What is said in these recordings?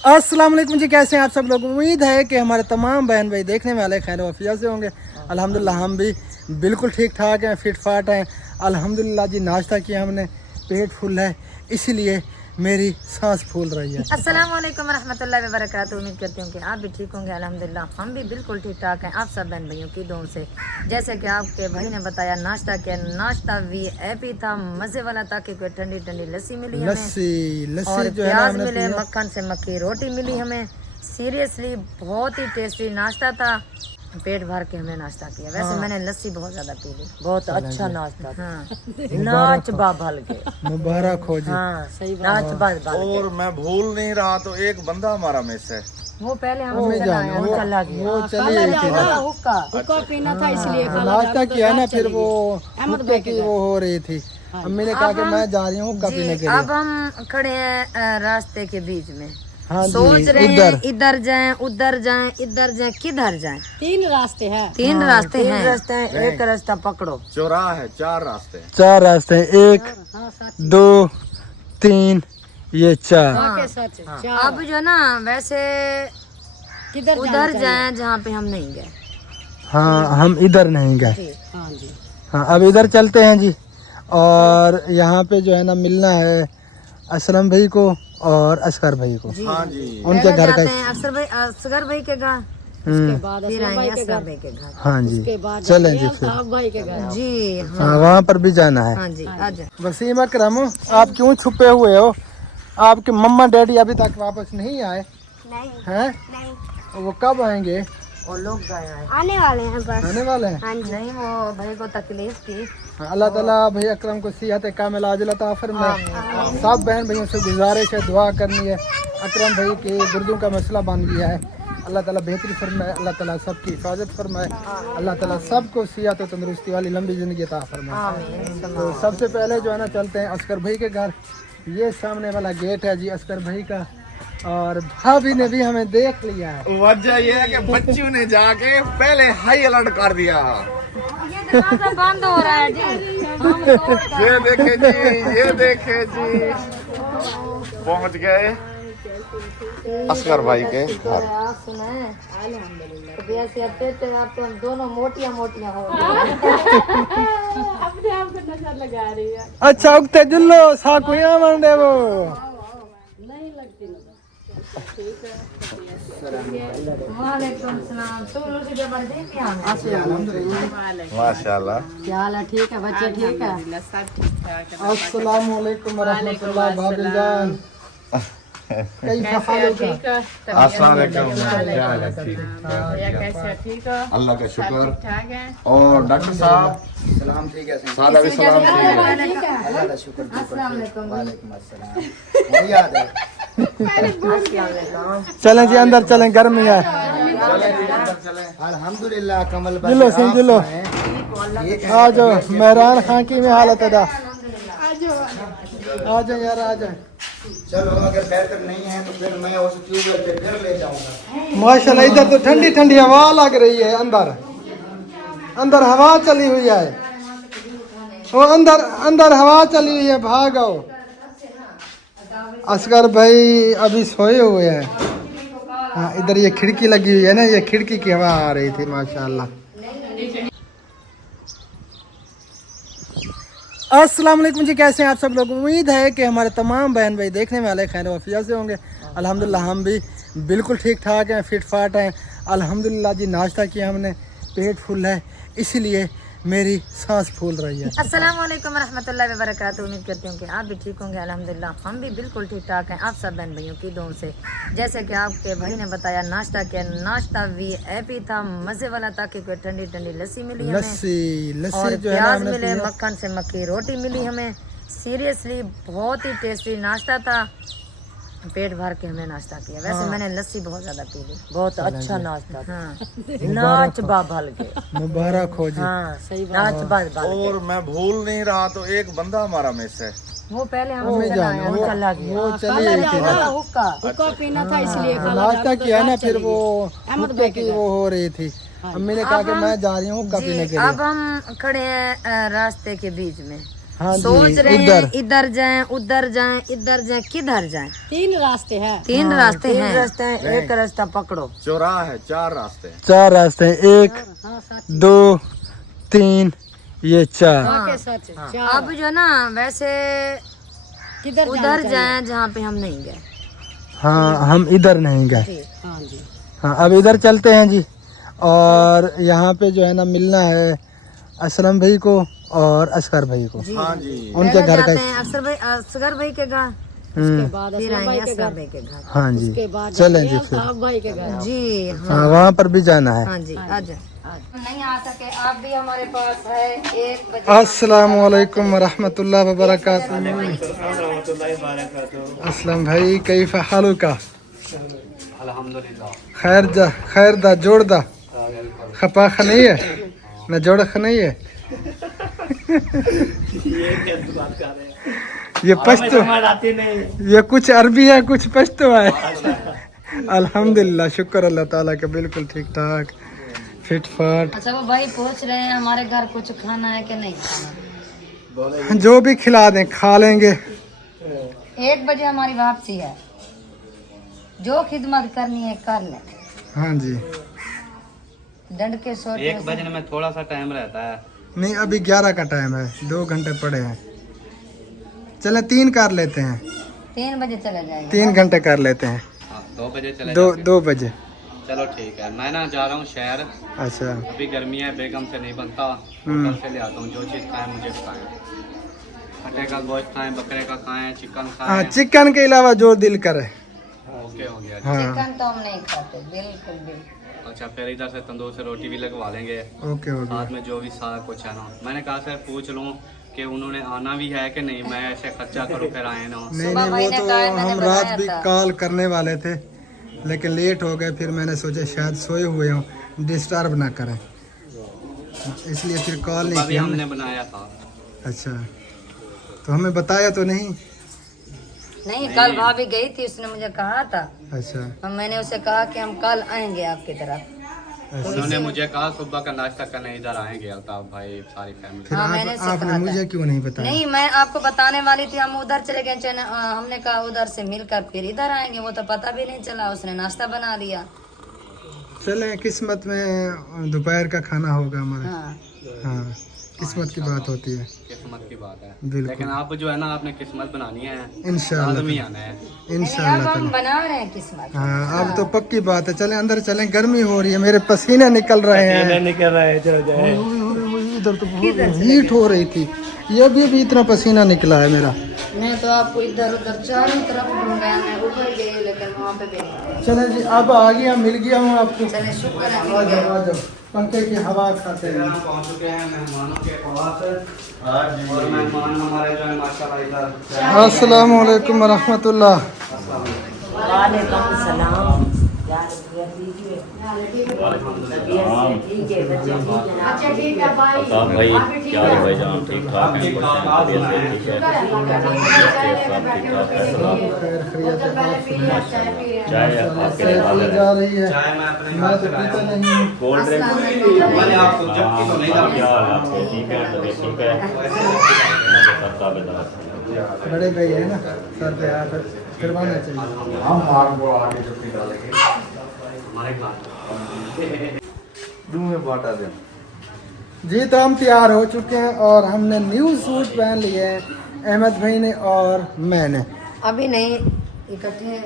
अस्सलाम वालेकुम जी, कैसे हैं आप सब लोग। उम्मीद है कि हमारे तमाम बहन भाई देखने वाले खैर वफिया से होंगे। अल्हम्दुलिल्लाह हम भी बिल्कुल ठीक ठाक हैं, फिट फाट हैं अल्हम्दुलिल्लाह जी। नाश्ता किया हमने, पेट फुल है, इसलिए मेरी सांस फूल रही है। अस्सलाम वालेकुम रहमतुल्लाहि व बरकातहू। उम्मीद करती हूँ कि आप भी ठीक होंगे। अल्हम्दुलिल्लाह हम भी बिल्कुल ठीक ठाक हैं, आप सब बहन भाइयों की दुआओं से। जैसे कि आपके भाई ने बताया नाश्ता किया, नाश्ता भी हैप्पी था, मज़े वाला था कि कोई ठंडी ठंडी लस्सी मिली हमें, लस्सी और जो है ना प्याज हमने मिले, पिया। मक्खन से मक्खी रोटी मिली हमें। सीरियसली बहुत ही टेस्टी नाश्ता था, पेट भर के हमने नाश्ता किया। वैसे मैंने लस्सी बहुत ज्यादा पी ली, बहुत अच्छा नाश्ता था। नाच बाबल के मुबारक हो जी। हाँ सही नाच बाबल। और मैं भूल नहीं रहा तो एक बंदा हमारा मिस है। वो पहले हम वो चला आया, वो चला गया, वो चली गई थी ना, हुक्का पीना था इसलिए नाश्ता किया ना, फिर वो हुक्के की वो हो रही थी। अम्मी ने कहा कि मैं जा रही हूँ हुक्का पीने के लिए। अब हम खड़े हैं रास्ते के बीच में, हाँ सोच रहे हैं इधर जाएं उधर जाएं इधर जाएं किधर जाएं। तीन रास्ते हैं, तीन रास्ते हैं, एक रास्ता पकड़ो। चौराहा है, 4 रास्ते हैं। 4 रास्ते हैं, 1 2 3 ये 4। अब जो ना वैसे किधर उधर जाएं जहाँ पे हम नहीं गए। हाँ हम इधर नहीं गए। हाँ जी, हाँ अब इधर चलते हैं जी। और यहाँ पे जो है ना मिलना है असलम भाई को और असगर भाई को। हाँ जी, उनके घर का। असगर भाई के घर, बाद फिर आएंगे असगर भाई के घर। हाँ जी के बाद चलें जी फिर। भाई के घर। जी हाँ वहाँ पर भी जाना है। हाँ जी आज वसीम अकरम, आप क्यों छुपे हुए हो? आपके मम्मा डैडी अभी तक वापस नहीं आए हैं? वो कब आएंगे? वो लोग गए हैं, आने वाले हैं बस। आने वाले हैं। नहीं वो भाई को तकलीफ थी। अल्लाह ताला भाई अकरम को सेहत कामिल आजिल अता फरमाए। सब बहन भाइयों से गुजारिश है, दुआ करनी है। अकरम भाई के गुर्दों का मसला बन गया है, अल्लाह ताला बेहतरी फरमाए, अल्लाह ताला सबकी हिफाजत फरमाए, अल्लाह ताला सबको सेहत और तंदुरुस्ती वाली लंबी जिंदगी अता फरमाए। तो सबसे पहले जो है ना चलते हैं असगर भाई के घर। ये सामने वाला गेट है जी असगर भाई का, और भाभी ने भी हमें देख लिया है। वजह यह है कि बच्चों ने जाके पहले हाई अलर्ट कर दिया। ये दरवाजा बंद हो रहा है जी। ये देखे जी, ये देखे जी, पहुंच गए असगर भाई के घर। आप सुनाए आप तो दोनों मोटियां मोटियां हो अपने आप को नजर लगा रही है, अच्छा उगते जुल्लो साकुया मन दे वो नहीं लगती नजर। वालेकुम सलाम। तो लोग जबरदस्त यहाँ में। माशाल्लाह। क्या हाल है? ठीक है बच्चे, ठीक है। अस्सलाम वालेकुम रहमतुल्लाह भाभी जान। कैसा हाल है? अस्सलाम वालेकुम। अल्लाह का शुक्र। और डॉक्टर साहब सलाम ठीक है सर। सादा भी सलाम ठीक है। अल्लाह का शुक्र। अस्सलाम वालेकुम। वालेकुम अस्सलाम। याद है। चलें जी अंदर चलें, गर्मी है। अल्हम्दुलिल्लाह कमल जिलो सिंह जिलो आ जाओ। मेहरान खान की में हालत है, आ जाओ यार आ जाओ। चलो अगर बेहतर नहीं है तो फिर मैं उस ट्यूबवेल पे फिर ले जाऊंगा। माशाल्लाह इधर तो ठंडी ठंडी हवा लग रही है। अंदर अंदर हवा चली हुई है, वो अंदर अंदर हवा चली हुई है, भागो। असगर भाई अभी सोए हुए हैं। हाँ इधर ये खिड़की लगी हुई है ना, ये खिड़की की हवा आ रही थी माशाल्लाह। अस्सलाम वालेकुम जी, कैसे हैं आप सब लोग। उम्मीद है कि हमारे तमाम बहन भाई देखने वाले खैर वफिया से होंगे। अल्हम्दुलिल्लाह हम भी बिल्कुल ठीक ठाक हैं, फिट फाट हैं अल्हम्दुलिल्लाह जी। नाश्ता किया हमने, पेट फुल है, इसलिए मेरी सांस फूल रही है। अस्सलाम वालेकुम रहमतुल्लाहि व बरकातहू। उम्मीद करती हूँ कि आप भी ठीक होंगे। अल्हम्दुलिल्लाह हम भी बिल्कुल ठीक ठाक हैं, आप सब बहन भाइयों की दुआओं से। जैसे कि आपके भाई ने बताया नाश्ता किया, नाश्ता भी हैप्पी था, मज़े वाला था कि कोई ठंडी ठंडी लस्सी मिली हमें, और जो है ना प्याज हमने मिले, पिया। मक्खन से मक्खी रोटी मिली हमें। सीरियसली बहुत ही टेस्टी नाश्ता था, पेट भर के हमने नाश्ता किया। वैसे मैंने लस्सी बहुत ज्यादा पी ली, बहुत अच्छा नाश्ता था। नाच बाबल के मुबारक हो जी। हाँ सही नाच बाबल। और मैं भूल नहीं रहा तो एक बंदा हमारा मिस है। वो पहले हम चला आया, वो चला गया, वो चली गई थी ना, हुक्का पीना था इसलिए नाश्ता किया ना, फिर वो हुक्के की वो हो रही थी। अम्मी ने कहा कि मैं जा रही हूँ हुक्का पीने के लिए। अब हम खड़े हैं रास्ते के बीच में, हाँ जी, सोच रहे हैं उधर। इधर जाएं, उधर जाएं, इधर जाएं, किधर जाएं? 3 रास्ते हैं। तीन रास्ते हैं। एक रास्ता पकड़ो। चौराहा है, 4 रास्ते हैं। 4 रास्ते हैं, 1 2 3 ये 4। के सच अब जो ना वैसे किधर उधर जाएं जहाँ पे हम नहीं गए। हाँ हम इधर नहीं गए। हाँ जी। हाँ अब इधर चलते हैं जी। और यहाँ पे जो है ना मिलना है असलम भाई को और असगर भाई को। हाँ जी। उनके पहले घर का। जाते हैं असगर भाई के घर, बाद फिर असलम भाई आएंगे के असगर घर। भाई के घर। हाँ जी के बाद चलें जी फिर। साहब भाई के घर। जी हाँ वहाँ पर भी जाना है। हाँ जी आ जाए। नहीं आ सके आप भी हमारे पास है 1 बजे। अस्सलामु अलैकुम वरहमतुल्लाह वबरकातुहू। असलम भाई कैफ हालुका? खैर दा जोड़ दा खपा नहीं है न जोड़ नहीं है। ये पश्तो, ये कुछ अरबी है कुछ पश्तो है। अल्हम्दुलिल्लाह शुक्र अल्लाह ताला का बिल्कुल ठीक ठाक फिट फाट। अच्छा वो भाई पूछ रहे हैं हमारे घर कुछ खाना है कि नहीं खाना? जो भी खिला दें खा लेंगे। 1 बजे हमारी वापसी है, जो खिदमत करनी है कर ले। हाँ जी दंड के 100 1 बजने में थोड़ा सा टाइम रहता है। नहीं अभी 11 का टाइम है, 2 घंटे पड़े हैं। चले 3 कर लेते हैं, 3 बजे चले जाएंगे। 3 घंटे कर लेते हैं। हाँ, 2 बजे चले 2 बजे। चलो ठीक है। मैं ना जा रहा हूँ शहर, अच्छा अभी गर्मी है, बेगम से नहीं बनता, होटल से ले आता हूँ। जो चीज़ खाएं मुझे खाएं, खट्टे का गोश्त खाएं, बकरे का खाएं, चिकन हाँ खाएं। चिकन के अलावा जो दिल करे। ओके हो गया। हाँ चिकन तो हम नहीं खाते बिल्कुल भी। अच्छा फिर इधर से तंदूर से रोटी भी लगवा लेंगे, ओके हो गया। साथ में जो भी सारा कुछ है ना। मैंने कहा सर पूछ लूँ कि उन्होंने आना भी है कि नहीं, मैं ऐसे खर्चा करूँ फिर आए ना। नहीं सुबह नहीं भाई वो ने तो कहा है, मैंने हम रात बताया भी था। कॉल करने वाले थे लेकिन लेट हो गए। फिर मैंने सोचा शायद सोए हुए हों, डिस्टर्ब ना करें, इसलिए फिर कॉल नहीं अभी किया हमने बनाया था। अच्छा तो हमें बताया तो नहीं। नहीं कल भाभी गई थी, उसने मुझे कहा था अच्छा और मैंने उसे कहा कि हम कल आएंगे आपकी तरफ। उन्होंने मुझे कहा सुबह का नाश्ता करने इधर आएंगे अल्ताफ भाई सारी फैमिली। फिर हाँ, मैंने उससे आपने कहा था। मुझे क्यों नहीं बताया? नहीं मैं आपको बताने वाली थी, हम उधर चले गए। हमने कहा उधर से मिलकर फिर इधर आएंगे, वो तो पता भी नहीं चला, उसने नाश्ता बना लिया। चले किस्मत में दोपहर का खाना होगा हमारा। हाँ हाँ किस्मत की बात होती है। किस्मत की बात है, बिल्कुल। लेकिन आप जो है ना आपने किस्मत बनानी है, इंशाल्लाह आदमी आना है। नहीं, इंशाल्लाह अब हम ताला। बना रहे हैं किस्मत। हाँ अब तो पक्की बात है। चलें अंदर चलें, गर्मी हो रही है, मेरे पसीने निकल रहे हैं। इधर तो हीट हो रही थी, ये भी इतना पसीना निकला है मेरा। मैं तो आपको इधर उधर चारों तरफ ढूंढा, मैं ऊपर गई लेकिन वहाँ पे भी नहीं। चले जी अब आ गया, मिल गया हूँ आपको। चले शुक्र है आ मिल जाओ गए। आ जाओ, पंखे की हवा खाते हैं। पहुंच चुके हैं मेहमानों के पास और मेहमान हमारे जो है माशाल्लाह इधर। अस्सलामु अलैकुम वरहमतुल्लाह। वालेकुम सलाम। साहब भाई क्या है भाई जान ठीक ठाक है, तबीयत से ठीक है, सब ठीक ठाक है। खैर खैरियत है, आप सुनाइए। चाय आपके लिए चली हाजिर जा है, रही है, चाय मैं अपने मैं घर तो से लाया पीता हूँ। नहीं हूँ। कोल्ड ड्रिंक मैंने आपको जब की तो नहीं क्या डाली। हाल है आपके? ठीक है, तबीयत ठीक है, मैं तो सब ताबेदार। बड़े भाई है ना, सर पे हाथ फिरवाना चाहिए। हम आपको आगे छुट्टी डालेंगे। हमारे क्लास दूँ में बांटा दें। जी तो हम तैयार हो चुके हैं और हमने न्यू सूट पहन लिए हैं, अहमद भाई ने और मैंने। अभी नहीं, इकट्ठे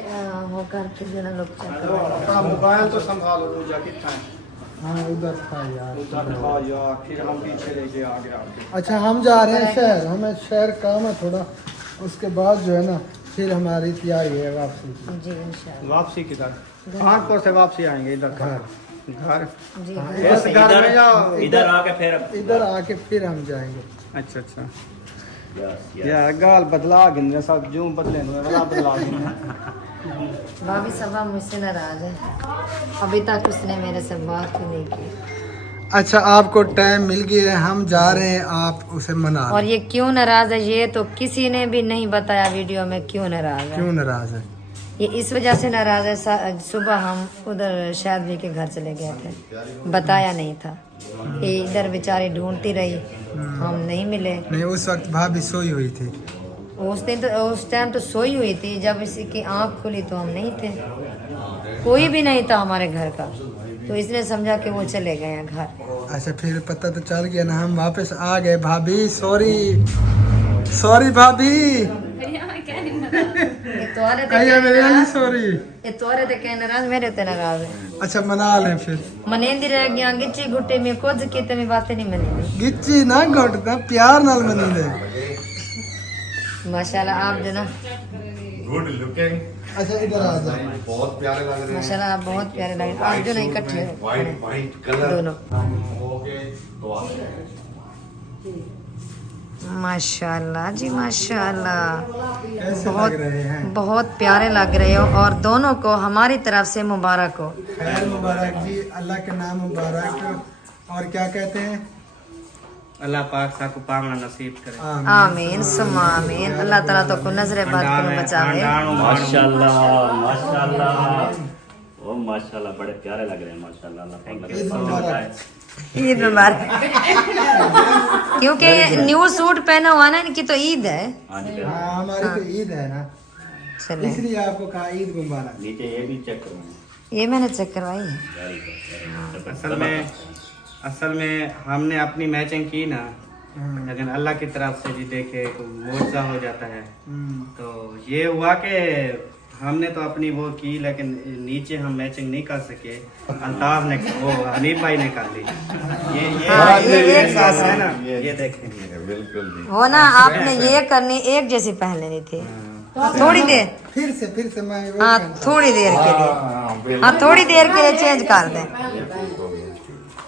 होकर फिर जो ना लोग मोबाइल तो संभालो, वो जैकेट खाएं। हाँ उधर था यार। यार फिर हम पीछे लेके आ गए आपके। अच्छा हम जा रहे हैं शहर, हमें शहर काम है थोड़ा, उसके बाद जो है ना फिर हमारी तैयारी है वापसी की। जी इंशाल्लाह। वापसी किधर? कानपुर से वापसी आएंगे इधर घर। घर जी हाँ, इस घर में जाओ। इधर आके फिर इधर आके फिर हम जाएंगे। अच्छा अच्छा यार गाल बदला गिन सब जो बदले वाला बदला गिन। भाभी सभा मुझसे नाराज है, अभी तक उसने मेरे से बात ही नहीं की। अच्छा आपको टाइम मिल गया है, हम जा रहे हैं, आप उसे मना और लें। ये क्यों नाराज है ये तो किसी ने भी नहीं बताया वीडियो में क्यों नाराज है। क्यों नाराज है? ये इस वजह से नाराज है, सुबह हम उधर शायद भी के घर चले गए थे, बताया नहीं था। कि इधर बेचारी ढूंढती रही, हम नहीं मिले। नहीं, उस वक्त भाभी सोई हुई थी। उस टाइम तो सोई हुई थी, जब इसकी आँख खुली तो हम नहीं थे, कोई भी नहीं था हमारे घर का, तो इसने समझा कि वो चले गए हैं घर। अच्छा, फिर पता तो चल गया ना, हम वापस आ गए। भाभी सॉरी, सॉरी भाभी, सॉरी। ये तोरे ते कह नाराज, मेरे ते नाराज है। अच्छा, मना लें फिर। मनेंदी रह गया गिच्ची गुट्टे में कुछ की तमी बातें नहीं मनेंदी। गिच्ची ना घुटना, प्यार नाल मनी दे। माशाल्लाह आप जो ना, गुड लुकिंग। अच्छा, इधर आ जा। बहुत प्यारे लग रहे हैं। माशाल्लाह आप बहुत प्यारे लगे, आप जो ना इकट्ठे वाइट वाइट कलर दोनों। ओके, तो माशाल्लाह जी माशाल्लाह, कैसे लग रहे हैं? बहुत प्यारे लग रहे हो, और दोनों को हमारी तरफ से मुबारक हो। खैर मुबारक जी, अल्लाह के नाम मुबारक। और क्या कहते हैं? अल्लाह पाक साको पांगना नसीब करे। आमीन सुम्मा आमीन। अल्लाह ताला तो को नजरे बात को बचावे। माशाल्लाह माशाल्लाह, ओ माशाल्लाह, बड़े प्यारे लग रहे हैं माशाल्लाह। अल्लाह पाक लगे सब बताए। ईद मुबारक। क्योंकि न्यू सूट पहना हुआ ना, इनकी तो ईद है। हाँ जी, हाँ, हमारी तो ईद है ना, चले, इसलिए आपको कहा ईद मुबारक। नीचे ये भी चेक करो। ये मैंने चेक करवाई है। Very good. असल में हमने अपनी मैचिंग की ना, लेकिन अल्लाह की तरफ से जी देखे तो मोर्चा हो जाता है। तो ये हुआ कि हमने तो अपनी वो की, लेकिन नीचे हम मैचिंग नहीं कर सके। अल्ताफ ने, वो हनीफ भाई ने कर ली। हाँ, ये एक साथ है है ना, ये देखें। बिल्कुल जी। वो ना, आपने ये करनी एक जैसी पहन लेनी थी, थोड़ी देर। फिर से मैं वो हाँ, थोड़ी देर के लिए, हाँ थोड़ी देर के लिए चेंज कर दें।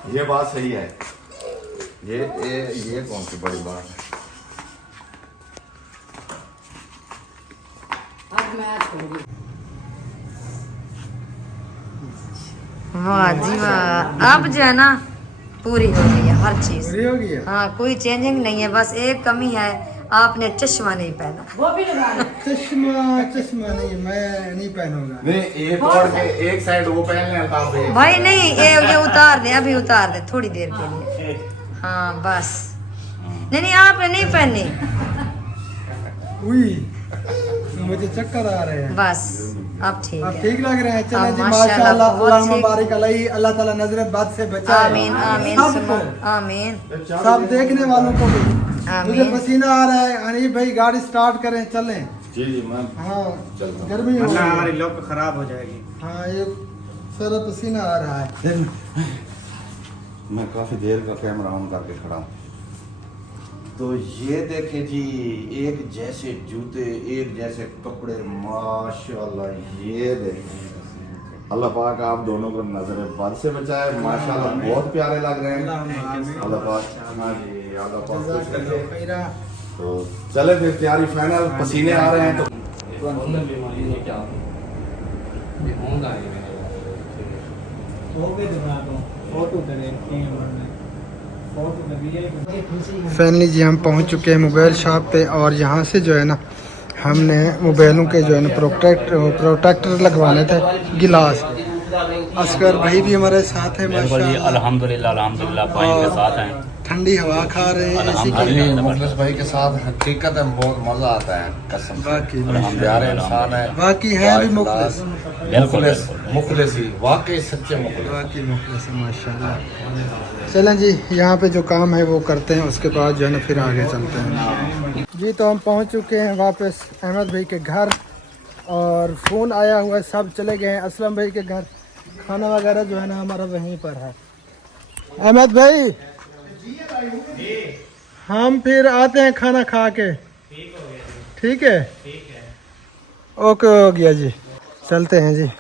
ये बात सही है। ये कौन सी बड़ी बात है? वाह जी वाह, अब जो है ना पूरी हो गई है हर चीज। पूरी हो गई है। हाँ, कोई चेंजिंग नहीं है, बस एक कमी है, आपने चश्मा नहीं पहना। चश्मा नहीं, मैं नहीं पहनूंगा। नहीं, एक और के एक साइड वो पहन ले अल्ताफ भाई। भाई नहीं, ये उतार दे, अभी उतार दे थोड़ी देर के लिए। हाँ बस, नहीं आपने नहीं पहनी, मुझे चक्कर आ रहे हैं। बस अब ठीक आप है। ठीक लग रहे हैं। चलें जी, माशाल्लाह, माशाल्लाह, बहुत अल्लाह ठीक। मुबारक अलैहि, अल्लाह ताला नजर बद से बचाए। आमीन आमीन सबको, आमीन सब देखने वालों को भी। मुझे आमीन। पसीना आ रहा है। अनिल भाई गाड़ी स्टार्ट करें, चलें। जी जी मैम। हाँ, चलता गर्मी हो वरना रही हमारी है। लुक खराब हो जाएगी। हाँ, ये सारा पसीना आ रहा है। मैं काफी देर का कैमरा ऑन करके खड़ा हूँ। तो ये देखे जी, एक जैसे जूते, एक जैसे कपड़े, माशाल्लाह। ये देखें, अल्लाह पाक आप दोनों को नजर बद से बचाए। माशाल्लाह, बहुत प्यारे लग रहे हैं। अल्लाह पाक, हाँ जी, अल्लाह पाक खुश रखे। तो चले फिर, तैयारी फाइनल, पसीने आ रहे हैं तो फाइनली जी हम पहुंच चुके हैं मोबाइल शॉप पे, और यहाँ से जो है ना हमने मोबाइलों के जो है ना प्रोटेक्टर लगवाने थे, गिलास। असगर भाई भी हमारे साथ है माशाल्लाह। अल्हम्दुलिल्लाह अल्हम्दुलिल्लाह, पानी के साथ हैं। ठंडी हवा खा रहे हैं ऐसी की। मुखलिस भाई के साथ हकीकत में बहुत मजा आता है, कसम से। बाकी प्यारे इंसान है, बाकी है भी मुखलिस, मुखलिस मुखलिस ही, वाकई सच्चे मुखलिस। बाकी मुखलिस है माशाल्लाह। चलें जी, यहाँ पे जो काम है वो करते हैं, उसके बाद जो है ना फिर आगे चलते हैं जी। तो हम पहुँच चुके हैं वापस अहमद भाई के घर, और फ़ोन आया हुआ है, सब चले गए हैं असलम भाई के घर। खाना वगैरह जो है ना हमारा वहीं पर है। अहमद भाई, हम फिर आते हैं खाना खा के। ठीक है, ओके, हो गया जी, चलते हैं जी।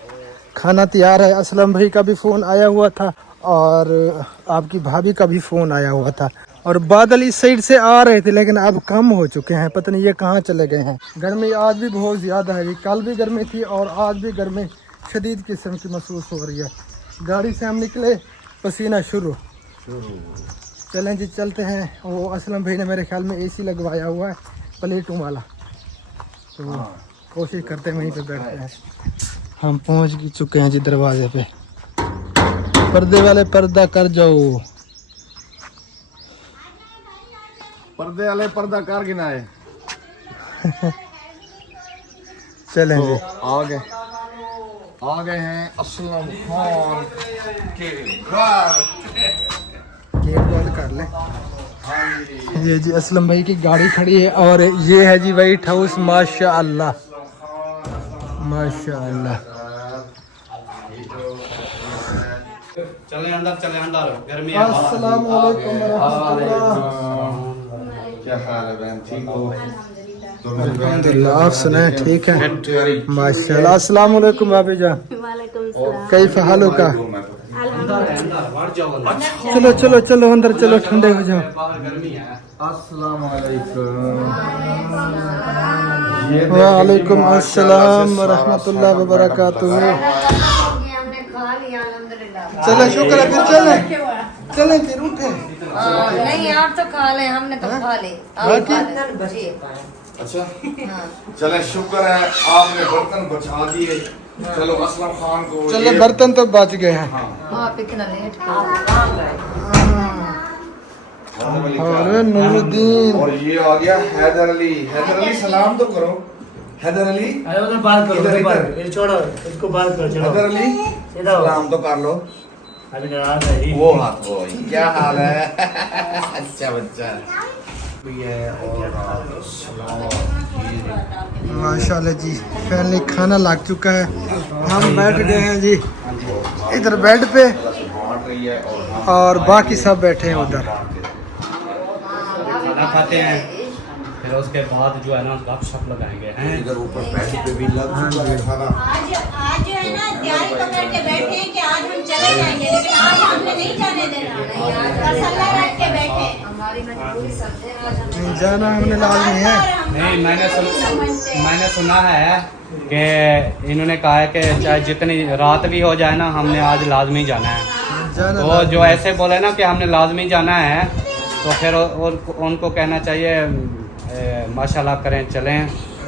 खाना तैयार है। असलम भाई का भी फ़ोन आया हुआ था, और आपकी भाभी का भी फ़ोन आया हुआ था, और बादल इस साइड से आ रहे थे, लेकिन अब कम हो चुके हैं, पता नहीं ये कहाँ चले गए हैं। गर्मी आज भी बहुत ज़्यादा है, कल भी गर्मी थी और आज भी गर्मी शदीद किस्म की महसूस हो रही है। गाड़ी से हम निकले, पसीना शुरू। चलें जी, चलते हैं। वो असलम भाई ने मेरे ख्याल में एसी लगवाया हुआ है, प्लेटों वाला, तो कोशिश करते हैं वहीं पे बैठते हैं। हम पहुंच चुके हैं जी दरवाजे पे। पर्दे वाले पर्दा कर जाओ। पर्दे वाले पर्दा कर गिनाए चलें जी आ गए हैं असलम खान के घर। गेट बंद कर ले। ये जी असलम भाई की गाड़ी खड़ी है और ये है जी वाइट हाउस। माशाअल्लाह माशाअल्लाह। चले अंदर गर्मी है। अस्सलाम वालेकुम रहमतुल्लाह। क्या हाल है बहन, ठीक हो? अल्हम्दुलिल्लाह, आप सुनाए ठीक है माशाअल्लाह। अस्सलाम वालेकुम भाभी जान, कैफ हालो का? चलो चलो चलो अंदर चलो, ठंडे हो जाओ। बाहर गर्मी है। अस्सलाम वालेकुम। वालेकुम अस्सलाम वरहमतुल्लाह वबरकातुहू। चलो शुक्र है, फिर चले फिर उठे। नहीं आप तो खा ले, हमने तो खा ले। आप खा ले। जी। अच्छा हाँ। चले, शुक्र है आपने बर्तन बचा दिए। चलो असलम खान को चलो ये- बर्तन तो बच गए हैं। आप इतना लेट अरे नूरुद्दीन, और ये आ गया हैदर अली। हैदर अली सलाम तो करो। हैदर अली बात करो, इधर, इधर। ये छोड़ो, इसको बात करो, चलो। हैदर अली सीधा हो। सलाम तो कर लो। अभी नाराज है ही। वो हाथ वो क्या हाल है? अच्छा बच्चा है। और माशाल्लाह जी फाइनली खाना लग चुका है। हम बैठ गए हैं जी इधर बेड पे बांट रही है और बाकी सब बैठे हैं उधर। खाना खाते हैं, फिर उसके बाद जो है ना गपशप लगाएंगे हैं। इधर ऊपर बेड पे भी लग चुका है खाना। आज जो है ना तैयारी पकड़ के बैठे हैं कि आज हम चले जाएंगे, लेकिन आज हमने नहीं जाने देना। तसल्ला रख के बैठे। हमारी मजबूरी समझे, आज हम नहीं जाना हमने लाजमी है। नहीं, मैंने सुना है कि इन्होंने कहा है कि चाहे जितनी रात भी हो जाए ना, हमने आज लाजमी जाना है। जाना तो जो ऐसे बोले ना कि हमने लाजमी जाना है, तो फिर उनको कहना चाहिए माशाल्लाह करें, चलें,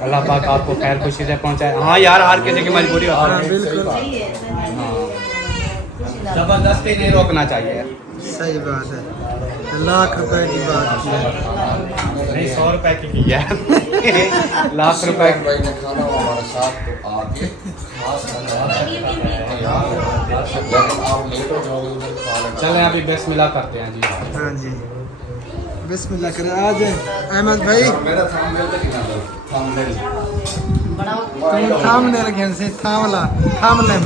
अल्लाह पाक आपको खैर खुशी से पहुंचाए। हाँ यार, हर किसी की मजबूरी होती है। बिल्कुल जबरदस्ती नहीं रोकना चाहिए। सही बात है, लाख रुपए की बात की है। नहीं, 100 रुपए की है। लाख रुपए की। भाई ने खाना हमारे साथ तो आके खास आप लेट हो जाओगे उधर खा लेना। चलें अभी बिस्मिल्लाह करते हैं जी। हाँ जी बिस्मिल्लाह करें। आज अहमद भाई मेरा थंबनेल तक ना दो, थंबनेल तुम थामने लगे से थामला थामले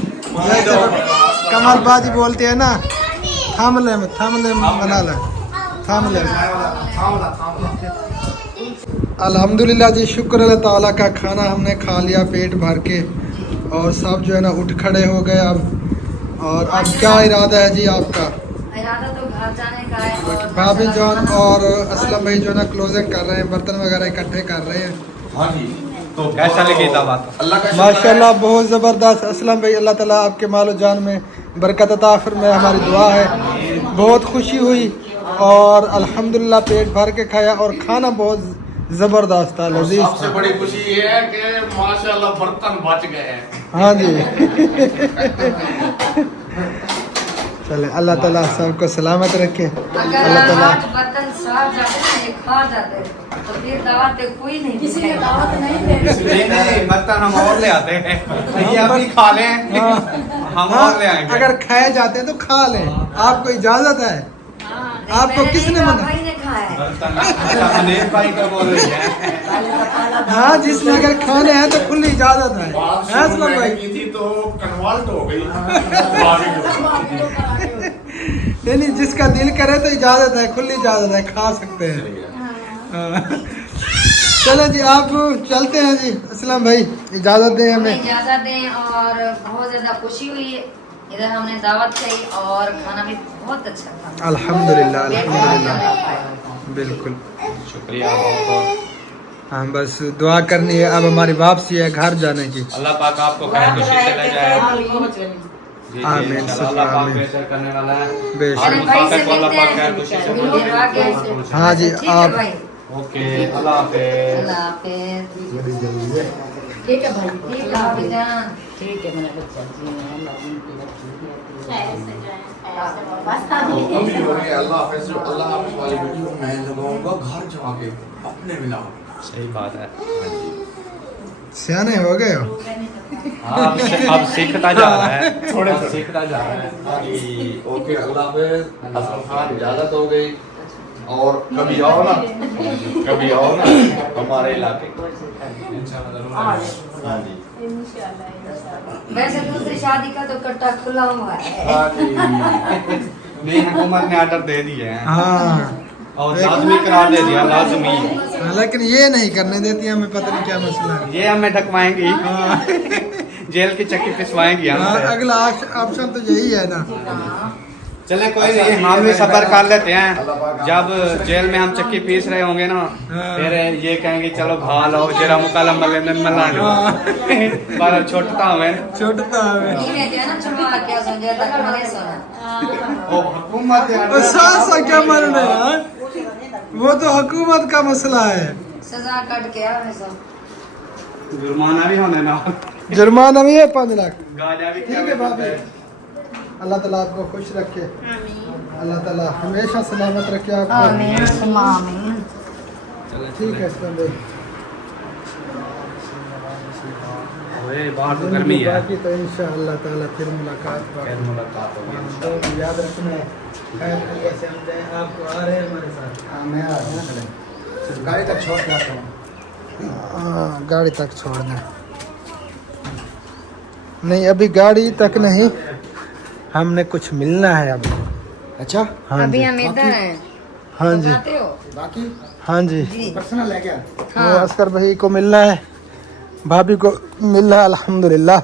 जैसे कमल बाजी बोलते हैं ना, थामले बना ले थामले। अल्हम्दुलिल्लाह जी, शुक्र अल्लाह ताला का, खाना हमने खा लिया पेट भर के और सब जो है ना उठ खड़े हो गए अब। और अब क्या इरादा है जी आपका? इरादा तो घर जाने का है। और भाभी जान और असलम भाई जो है ना क्लोजिंग कर रहे हैं, बर्तन वगैरह इकट्ठे कर रहे हैं। हाँ जी। तो कैसा लगी दावत? अल्लाह का शुक्र है। माशाल्लाह बहुत ज़बरदस्त। असलम भाई अल्लाह ताला आपके मालो जान में बरकत अता फरमाए, हमारी दुआ है। बहुत खुशी हुई और अल्हम्दुलिल्लाह पेट भर के खाया और खाना बहुत ज़बरदस्त था, लजीज सबसे था। बड़ी खुशी ये है कि माशाल्लाह बर्तन बच गए हैं। हाँ जी चले, अल्लाह ताला सबको सलामत रखे। अगर अल्लाह ताला आज बर्तन साफ जाते हैं, खा जाते तो फिर दावत पे कोई नहीं, किसी ने दावत नहीं नहीं, बर्तन हम और ले आते हैं। ये अभी खा लें, हम और ले आएंगे। अगर खाए जाते हैं तो खा लें, आपको इजाजत है। आपको किसने मना? भाई ने खाया है। बर्तन अनिल भाई का बोल रही है। हाँ, जिसने अगर खाने हैं तो खुली इजाजत है। हाँ, असलम भाई की थी तो कन्वर्ट हो गई। नहीं, जिसका दिल करे तो इजाजत है, खुली इजाजत है, खा सकते हैं। हाँ। चलो जी, आप चलते हैं जी। असलम भाई इजाजत दें हमें। इजाजत दें। और बहुत ज्यादा खुशी हुई है, इधर हमने दावत खाई और खाना भी बहुत अच्छा था। अल्हम्दुलिल्लाह अल्हम्दुलिल्लाह, बिल्कुल शुक्रिया बहुत। हाँ, बस दुआ करनी है अब हमारी वापसी है घर जाने की। अल्लाह पाक आपको खैर खुशी से ले जाए। जी, जी, आमीन, इंशाल्लाह अल्लाह पाक आमीन। बेहतर करने वाला है। बेशक। हर चलो भाई से मुसाफिर को अल्लाह मिलते पाक खैर हैं। खुशी से निर्वाह के। पहुंचाए। हाँ जी, ठीक है आप भाई, ओके, अल्लाह हाफिज़। अल्लाह हाफिज़। ठीक है भाई, ठीक है भाभी जान। ठीक है मेरा बच्चा जी, अल्लाह उनकी बच्ची खैर से जाए, खैर से वापस अभी हो गए अल्लाह हाफिज वाली वीडियो मैं लगाऊंगा घर जाके अपने मिला। सही बात है। सियाने हो गए हो। हाँ, अब सीखता जा रहा है, थोड़े सीखता जा रहा है। ओके अल्लाह हाफिज। असलम खान इजाजत हो गई और कभी आओ ना हमारे इलाके। हाँ जी वैसे दूसरी शादी का तो कट्टा खुला हुआ है। हाँ जी। नहीं, हुकूमत ने ऑर्डर दे दिए हैं हाँ और लाजमी करार दे दिया, लाजमी। लेकिन ये नहीं करने देती, हमें पता नहीं क्या मसला है। ये हमें ढकवाएंगी, जेल की चक्की पिसवाएंगी हाँ, हम। अगला ऑप्शन तो यही है ना। चले कोई नहीं, हम भी सफर कर लेते हैं। जब जेल में हम चक्की पीस रहे होंगे ना, फिर ये कहेंगे चलो भाल आओ जरा मुकालम मले में मलाने। पर छोटता हमें इन्हें जो है ना छुड़वा के समझे तक मरे सोना। ओ हुकूमत सा क्या मरना है, वो तो हुकूमत का मसला है। सजा कट के आवे सब। जुर्माना भी होने ना, जुर्माना भी है 5 लाख। गाजा भी ठीक है भाभी, अल्लाह ताला आपको खुश रखे, अल्लाह ताला हमेशा सलामत रखे आपको। आमीन सुम्मा आमीन। ठीक है इस्लाम भाई। ओए बाहर तो गर्मी है। बाकी तो इंशाअल्लाह ताला फिर मुलाकात होगी। तो याद रखना है, खैर तरीके से हम जाएं, आपको आ रहे हैं हमारे साथ। हाँ मैं आ रहा हूँ, गाड़ी तक छोड़ के आता हूँ। हाँ, गाड़ी तक छोड़ना नहीं, अभी गाड़ी तक नहीं, हमने कुछ मिलना है अभी। अच्छा हाँ अभी जी, हम इधर हैं। हाँ जी, बताते हो? बाकी हाँ जी। पर्सनल है क्या? वो अस्कर भाई को मिलना है, भाभी को मिलना है, अल्हम्दुलिल्लाह।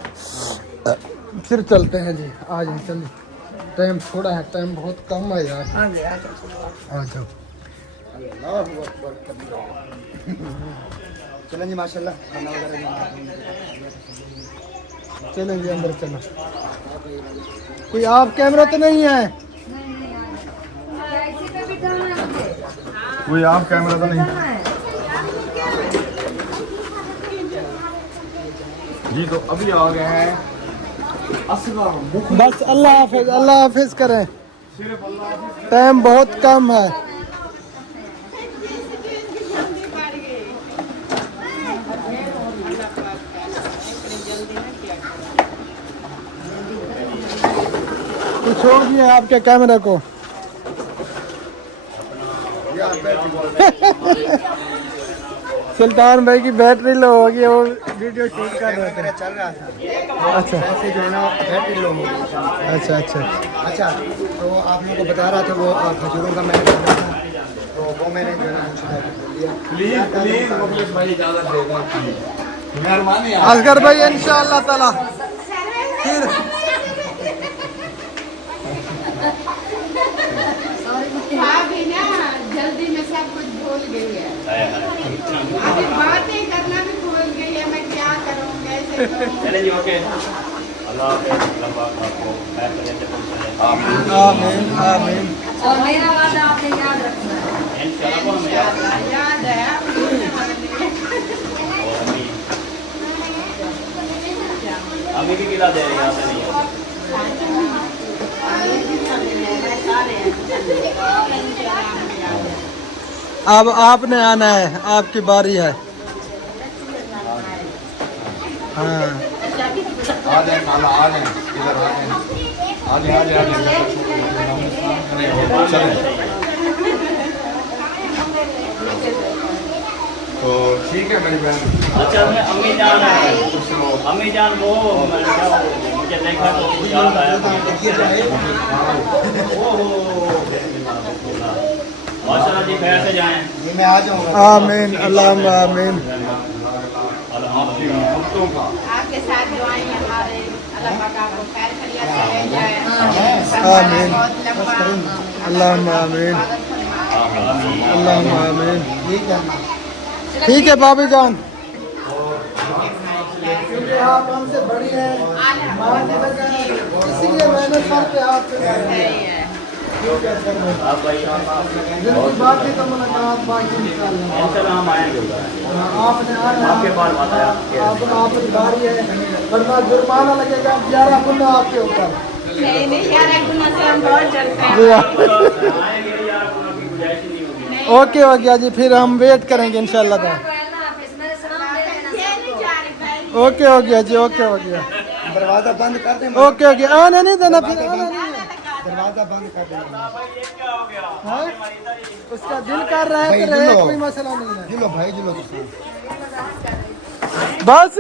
फिर चलते हैं जी, आज ही चलिए, टाइम थोड़ा है, टाइम बहुत कम है यार। आ जाओ। चलें जी माशाल्लाह, खाना वगैरह। चलें जी अंदर, चलो। कोई आप कैमरा तो नहीं है? कोई आप कैमरा तो नहीं जी? तो अभी आ गए हैं बस। अल्लाह हाफिज करें, टाइम बहुत कम है। कुछ हो गया आपके कैमरे को? सुल्तान भाई की बैटरी लो हो गई, वो वीडियो शूट कर रहे थे। चल रहा था अच्छा ऐसे जो है ना बैटरी लो हो गई। अच्छा अच्छा अच्छा तो आप लोगों को बता रहा था वो खजूरों का मैच कर रहा था, तो वो मैंने जो है ना प्लीज मुखलिस भाई इजाजत देगा, मेहरबानी। असगर भाई इंशाअल्लाह ताला फिर भाभी ना जल्दी में सब कुछ भूल गई है, अभी बातें करना भी भूल गई है, मैं क्या करूँ कैसे करूँ। चले जी, ओके, अल्लाह हाफिज़, अल्लाह पाक आपको खैर करें, आमीन आमीन। और मेरा वादा आपने याद रखना है। इंशाल्लाह को हमें याद रखें। याद है आप भूलने वाले नहीं। और अम्मी भी गिला दे रही है, यहाँ से नहीं है। अब आपने आना है, आपकी बारी है। हाँ आ जाए खाला, आ जाए इधर, आ जाए चलें। तो ठीक है मेरी बहन। अच्छा मैं अम्मी जान वो मुझे देखा तो याद आया। माशाल्लाह जी, खैर से जाएं। जी मैं आ जाऊँगा। आमीन अल्लाहुम्मा आमीन। आपकी भक्तों का आपके साथ जो आए हमारे, अल्लाह पाक आपको खैर खैरियत से ले जाए। आमीन बहुत लंबा अल्लाहुम्मा आमीन अल्लाहुम्मा आमीन। ठीक है। ठीक है भाभी जान, क्योंकि आप हमसे बड़ी हैं, इसलिए मैंने सर पे हाथ आप भाई जिनकी बाकी तो मुलाकात बाकी इंशाल्लाह। इंशाल्लाह हम आएंगे उधर। आपने आना आपके पास बात है आप बारी है, वरना जुर्माना लगेगा 11 गुना आपके ऊपर। नहीं नहीं यार, गुना से हम बहुत डरते हैं। आएंगे यार, आपकी गुजाइश नहीं होगी। ओके हो गया जी, फिर हम वेट करेंगे इंशाल्लाह। ये नहीं जा रही भाई। ओके हो गया जी, ओके हो गया। दरवाजा बंद कर दें। ओके हो गया, आने नहीं देना फिर, आने नहीं। दरवाजा बंद कर दें। हाँ? उसका दिल कर रहा है कि रहे, कोई मसला नहीं है। जिलो भाई जिलो। बस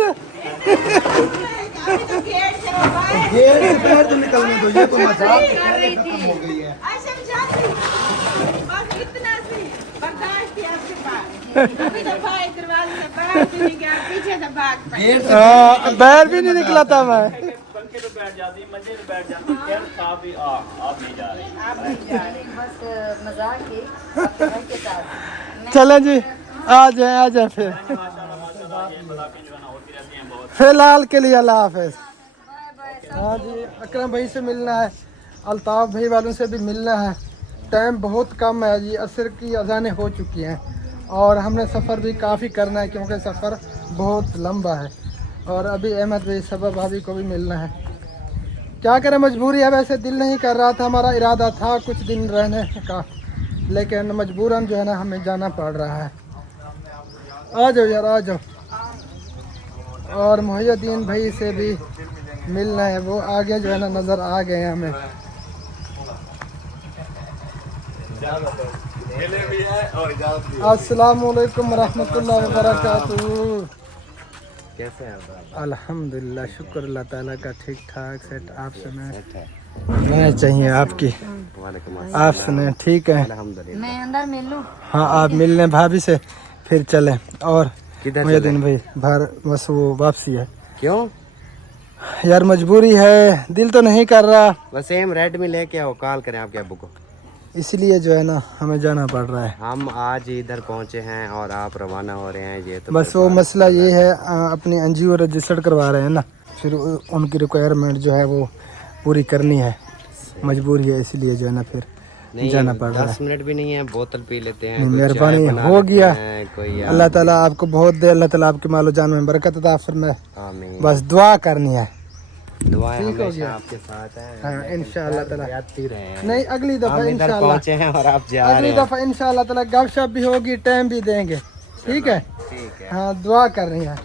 अभी तो गेट से वो बाहर गेट से बाहर तो निकलने दो, ये कोई मजाक कर रही थी। हो गई है। आशम जाती बस इतना सी बर्दाश्त थी आपके पास। अभी तो भाई दरवाजे से बाहर भी नहीं गया, पीछे से भाग पाई। गेट से बैर भी नहीं निकला था मैं। पंखे पे बैठ जाती, मंजे पे बैठ जाती, फिर आप भी आप नहीं जा रहे। आप नहीं जा रही। बस मजाक ही आपके भाई के साथ। चलें जी, आ जाए फिर। फिलहाल के लिए अल्लाह हाफिज। हाँ जी, अकरम भाई से मिलना है, अल्ताफ भाई वालों से भी मिलना है। टाइम बहुत कम है जी, असर की अजानें हो चुकी हैं और हमने सफ़र भी काफ़ी करना है क्योंकि सफ़र बहुत लंबा है। और अभी अहमद भाई सबब भाभी को भी मिलना है। क्या करें, मजबूरी है। वैसे दिल नहीं कर रहा था, हमारा इरादा था कुछ दिन रहने का, लेकिन मजबूरन जो है ना हमें जाना पड़ रहा है। आ जाओ यार, आ जाओ। और मोहिउद्दीन भाई से भी मिलना है, वो आगे जो है ना नज़र आ गए हैं हमें। अस्सलामुअलैकुम रहमतुल्लाहि व बरकातुहू। कैसे हैं आप? अल्हम्दुलिल्लाह, शुक्र अल्लाह ताला का, ठीक ठाक सेट। आप सुने, मैं चाहिए आपकी, आप सुने ठीक है। मैं अंदर मिल लूँ? हाँ, आप मिल लें भाभी से, फिर चलें। और मोहिउद्दीन भाई बाहर, बस वो वापसी है। क्यों? यार मजबूरी है, दिल तो नहीं कर रहा, बस सेम रेडमी लेके आओ, कॉल करें आपके अब्बू को। इसलिए जो है ना हमें जाना पड़ रहा है। हम आज इधर पहुंचे हैं और आप रवाना हो रहे हैं, ये तो बस वो मसला ये है, अपनी एनजीओ रजिस्टर्ड करवा रहे हैं ना, फिर उनकी रिक्वायरमेंट जो है वो पूरी करनी है, मजबूरी है, इसलिए जो है ना फिर जाना पड़ रहा है। 10 मिनट भी नहीं है, बोतल पी लेते हैं, मेहरबानी हो गया। कोई अल्लाह ताला आपको बहुत दे, अल्लाह ताला आपके मालो जान में बरकत अता फरमाए। आमीन। बस दुआ करनी है, दुआएं ठीक हो हमेशा गया। आपके साथ हैं। हाँ इंशाअल्लाह ताला। आती रहे हैं। नहीं, अगली दफा हम इधर इंशाल्लाह, पहुंचे हैं और आप जा अगली रहे हैं। दफा इंशाल्लाह ताला गपशप भी होगी, टाइम भी देंगे, ठीक है। ठीक है। हाँ, दुआ कर रही है।